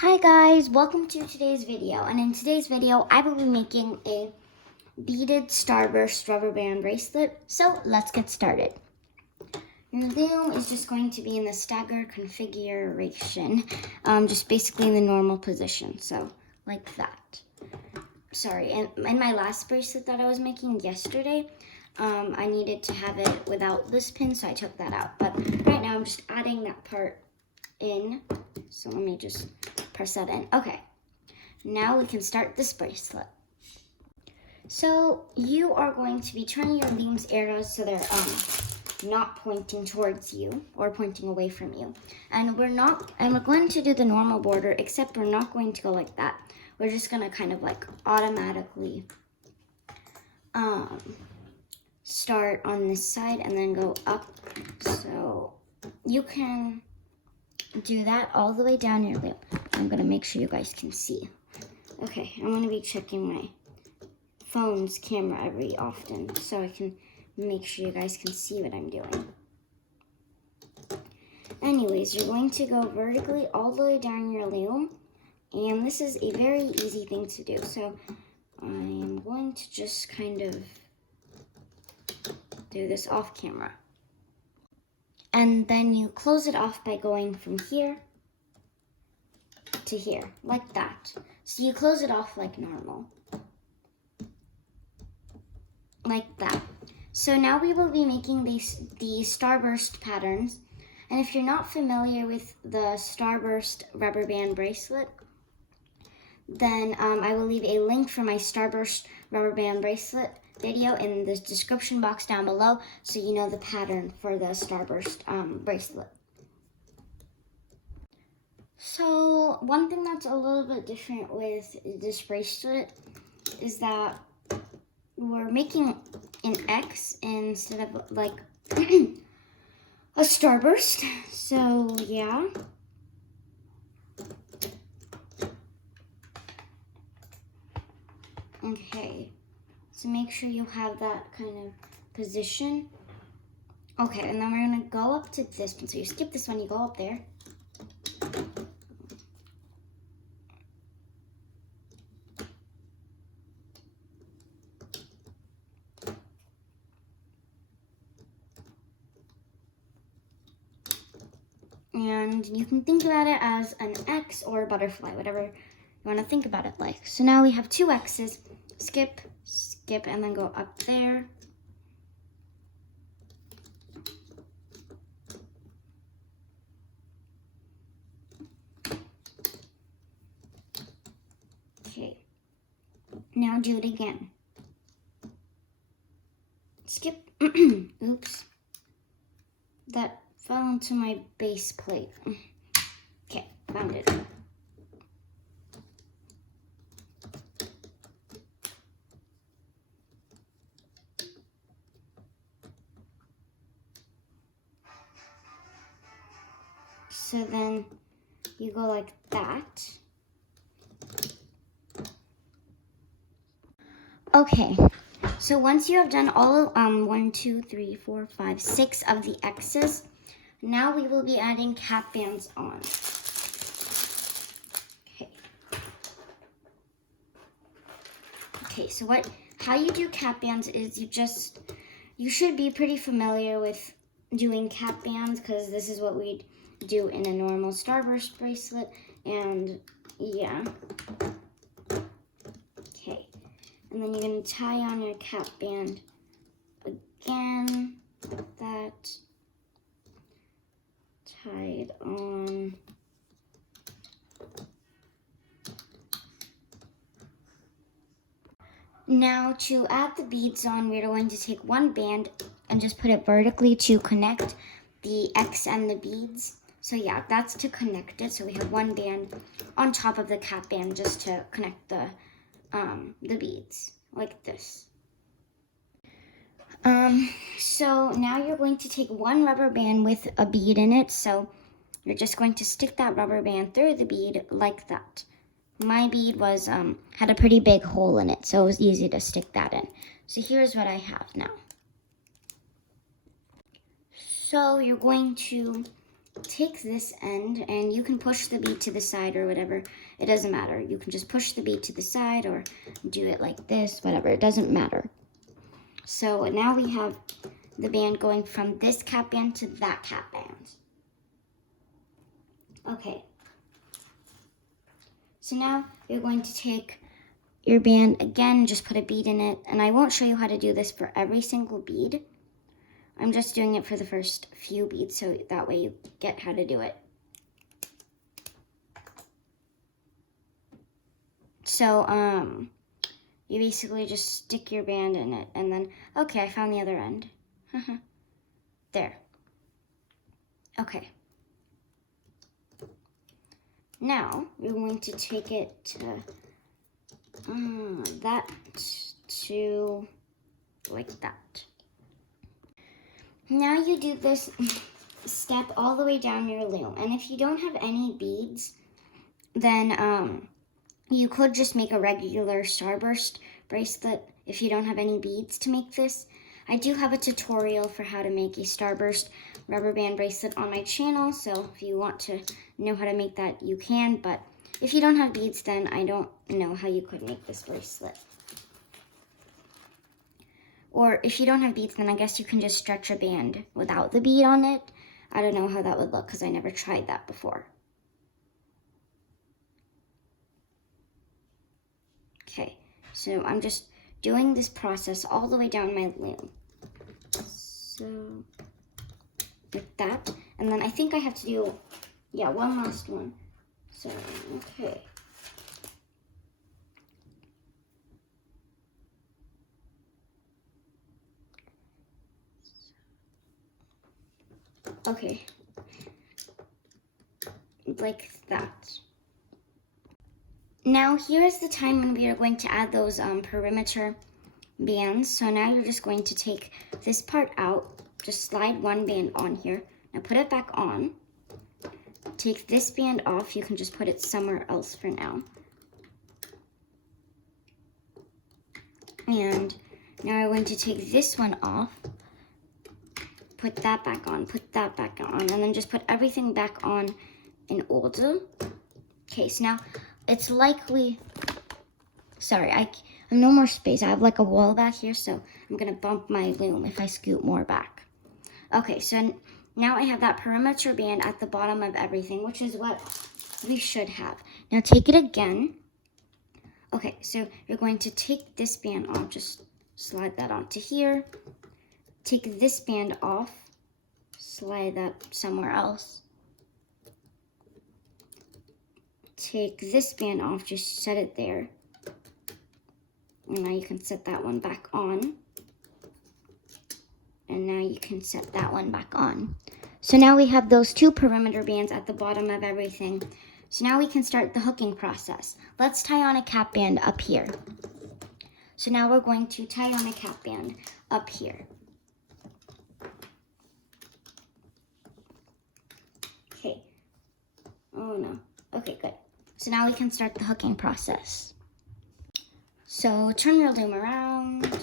Hi guys, welcome to today's video, and in today's video I will be making a beaded starburst rubber band bracelet. So let's get started. Your loom is just going to be in the staggered configuration, just basically in the normal position, so like that. Sorry, and in my last bracelet that I was making yesterday, I needed to have it without this pin, so I took that out. But right now I'm just adding that part in, so let me just press that in. Okay, now we can start this bracelet. So you are going to be turning your loom's arrows so they're not pointing towards you or pointing away from you. And we're going to do the normal border, except we're not going to go like that. We're just gonna kind of like automatically start on this side and then go up. So you can do that all the way down your loom. I'm gonna make sure you guys can see. Okay, I'm gonna be checking my phone's camera every often so I can make sure you guys can see what I'm doing. Anyways, you're going to go vertically all the way down your loom, and this is a very easy thing to do. So I'm going to just kind of do this off camera. And then you close it off by going from here to here, like that. So you close it off like normal, like that. So now we will be making the starburst patterns. And if you're not familiar with the starburst rubber band bracelet, then I will leave a link for my starburst rubber band bracelet video in the description box down below, so you know the pattern for the starburst bracelet. So one thing that's a little bit different with this bracelet is that we're making an X instead of like a starburst. So yeah. Okay, so make sure you have that kind of position. Okay, and then we're gonna go up to this one. So you skip this one, you go up there. And you can think about it as an X or a butterfly, whatever you want to think about it like. So now we have two X's. Skip, skip, and then go up there. Okay, now do it again. Skip, oops. That fell into my base plate. Okay, found it. So then you go like that. Okay, so once you have done all of 1, 2, 3, 4, 5, 6 of the X's, now we will be adding cap bands on. Okay, so how you do cap bands is you should be pretty familiar with doing cap bands, because this is what we'd do in a normal starburst bracelet, and yeah. Okay, and then you're gonna tie on your cap band again, like that. Tie it on. Now to add the beads on, we're going to take one band and just put it vertically to connect the X and the beads. So yeah, that's to connect it. So we have one band on top of the cap band just to connect the beads, like this. So now you're going to take one rubber band with a bead in it. So you're just going to stick that rubber band through the bead like that. My bead was had a pretty big hole in it, so it was easy to stick that in. So here's what I have now. So you're going to take this end, and you can push the bead to the side or whatever. It doesn't matter. You can just push the bead to the side or do it like this, whatever. It doesn't matter. So now we have the band going from this cap band to that cap band. Okay. So now you're going to take your band again, just put a bead in it. And I won't show you how to do this for every single bead. I'm just doing it for the first few beads, so that way you get how to do it. So, you basically just stick your band in it, and then, okay, I found the other end. There. Okay. Now, we're going to take it to, that to, like that. Now you do this step all the way down your loom. And if you don't have any beads, then you could just make a regular starburst bracelet if you don't have any beads to make this. I do have a tutorial for how to make a starburst rubber band bracelet on my channel, so if you want to know how to make that, you can. But if you don't have beads, then I don't know how you could make this bracelet. Or if you don't have beads, then I guess you can just stretch a band without the bead on it. I don't know how that would look because I never tried that before. Okay, so I'm just doing this process all the way down my loom. So, like that. And then I think I have to do, yeah, one last one. So, okay. Okay, like that. Now here is the time when we are going to add those perimeter bands. So now you're just going to take this part out, just slide one band on here. Now put it back on. Take this band off. You can just put it somewhere else for now. And now we're going to take this one off. Put that back on, put that back on, and then just put everything back on in order. Okay, so now it's likely, sorry, I have no more space. I have like a wall back here, so I'm gonna bump my loom if I scoot more back. Okay, so now I have that perimeter band at the bottom of everything, which is what we should have. Now take it again. Okay, so you're going to take this band off, just slide that onto here. Take this band off, slide that somewhere else. Take this band off, just set it there. And now you can set that one back on. And now you can set that one back on. So now we have those two perimeter bands at the bottom of everything. So now we can start the hooking process. Let's tie on a cap band up here. So now we're going to tie on a cap band up here. Okay. Oh no. Okay, good. So now we can start the hooking process. So turn your loom around.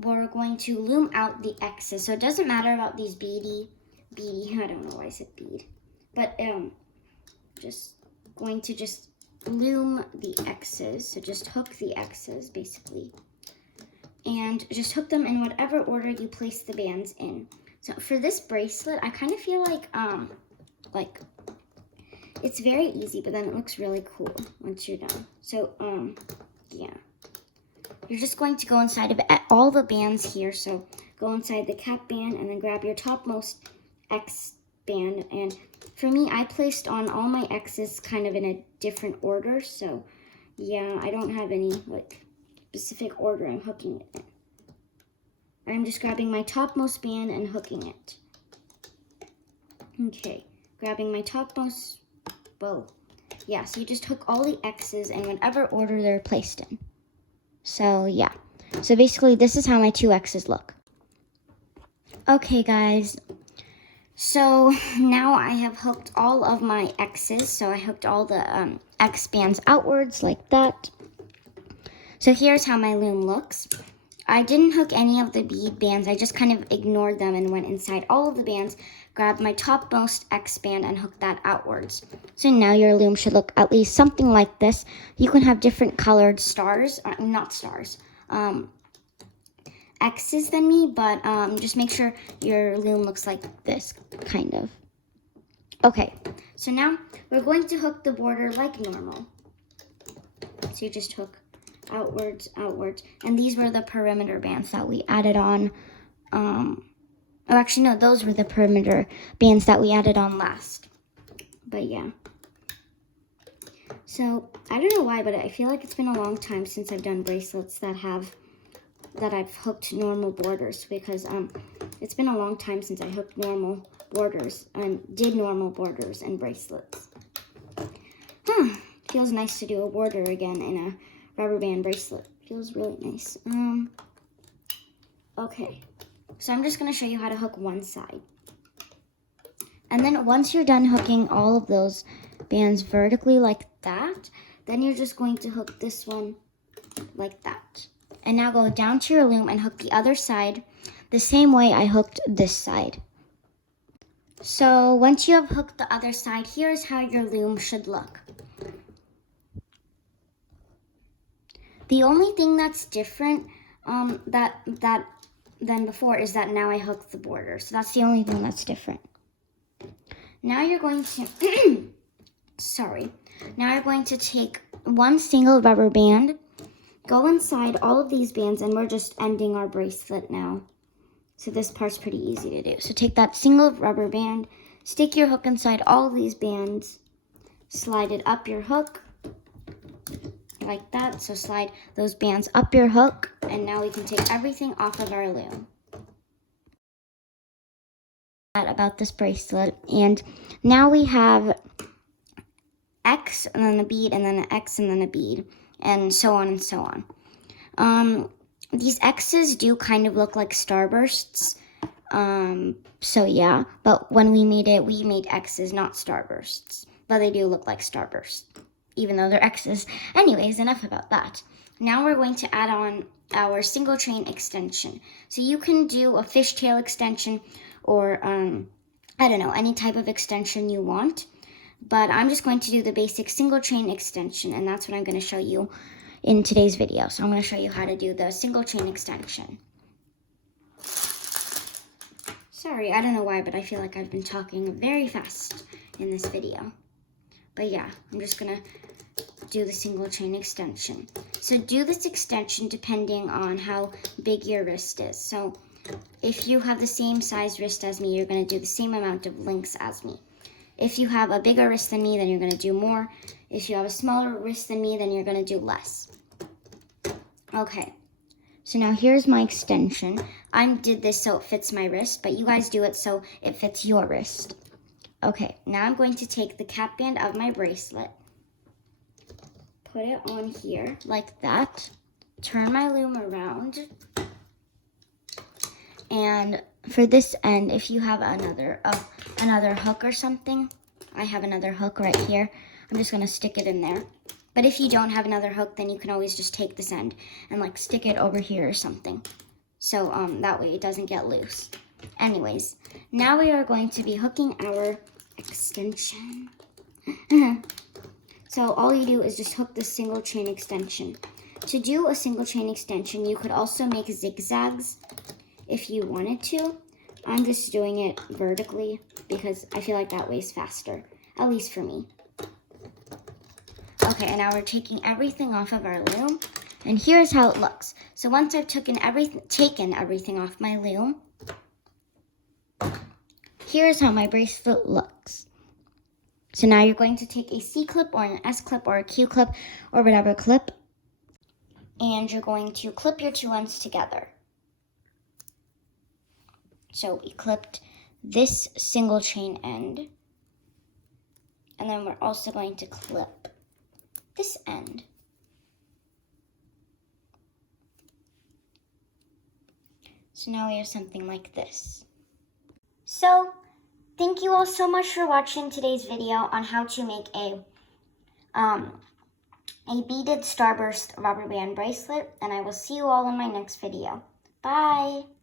We're going to loom out the X's. So it doesn't matter about these beady, I don't know why I said bead. But just going to just loom the X's. So just hook the X's basically. And just hook them in whatever order you place the bands in. So for this bracelet, I kind of feel like it's very easy, but then it looks really cool once you're done. So, yeah. You're just going to go inside of all the bands here. So go inside the cap band and then grab your topmost X band. And for me, I placed on all my X's kind of in a different order. So, yeah, I don't have any, like, specific order I'm hooking it in. I'm just grabbing my topmost band and hooking it. Okay, grabbing my topmost bow. Yeah, so you just hook all the X's in whatever order they're placed in. So, yeah. So basically, this is how my two X's look. Okay, guys. So now I have hooked all of my X's. So I hooked all the X bands outwards like that. So here's how my loom looks. I didn't hook any of the bead bands. I just kind of ignored them and went inside all of the bands, grab my topmost X band and hook that outwards. So now your loom should look at least something like this. You can have different colored stars, not stars, X's than me, but just make sure your loom looks like this, kind of. Okay, so now we're going to hook the border like normal. So you just hook outwards, outwards. And these were the perimeter bands that we added on. Oh, actually, no, those were the perimeter bands that we added on last. But yeah. So, I don't know why, but I feel like it's been a long time since I've done bracelets that I've hooked normal borders, because it's been a long time since I hooked normal borders and did normal borders and bracelets. Feels nice to do a border again in a rubber band bracelet. Feels really nice. Okay, so I'm just going to show you how to hook one side. And then once you're done hooking all of those bands vertically like that, then you're just going to hook this one like that. And now go down to your loom and hook the other side the same way I hooked this side. So once you have hooked the other side, here's how your loom should look. The only thing that's different than before is that now I hook the border. So that's the only thing that's different. Now you're going to, now you're going to take one single rubber band, go inside all of these bands, and we're just ending our bracelet now. So this part's pretty easy to do. So take that single rubber band, stick your hook inside all of these bands, slide it up your hook, like that. So slide those bands up your hook, and now we can take everything off of our loom. About this bracelet, and now we have X and then a bead and then an X and then a bead, and so on and so on. These X's do kind of look like starbursts, so yeah, but when we made it, we made X's, not starbursts, but they do look like starbursts, even though they're X's. Anyways, enough about that. Now we're going to add on our single chain extension. So you can do a fishtail extension, or I don't know, any type of extension you want. But I'm just going to do the basic single chain extension, and that's what I'm going to show you in today's video. So I'm going to show you how to do the single chain extension. Sorry, I don't know why, but I feel like I've been talking very fast in this video. But yeah, I'm just going to do the single chain extension. So do this extension depending on how big your wrist is. So if you have the same size wrist as me, you're going to do the same amount of links as me. If you have a bigger wrist than me, then you're going to do more. If you have a smaller wrist than me, then you're going to do less. Okay, so now here's my extension. I did this so it fits my wrist, but you guys do it so it fits your wrist. Okay, now I'm going to take the cap band of my bracelet, put it on here like that, turn my loom around, and for this end, if you have another hook or something, I have another hook right here. I'm just going to stick it in there. But if you don't have another hook, then you can always just take this end and like stick it over here or something. So that way it doesn't get loose. Anyways, now we are going to be hooking our extension. So all you do is just hook the single chain extension. To do a single chain extension, you could also make zigzags if you wanted to. I'm just doing it vertically because I feel like that way's faster, at least for me. Okay, and now we're taking everything off of our loom, and here's how it looks. So once I've taken everything off my loom, here's how my bracelet looks. So now you're going to take a C-clip or an S-clip or a Q-clip or whatever clip, and you're going to clip your two ends together. So we clipped this single chain end, and then we're also going to clip this end. So now we have something like this. So thank you all so much for watching today's video on how to make a beaded starburst rubber band bracelet, and I will see you all in my next video. Bye!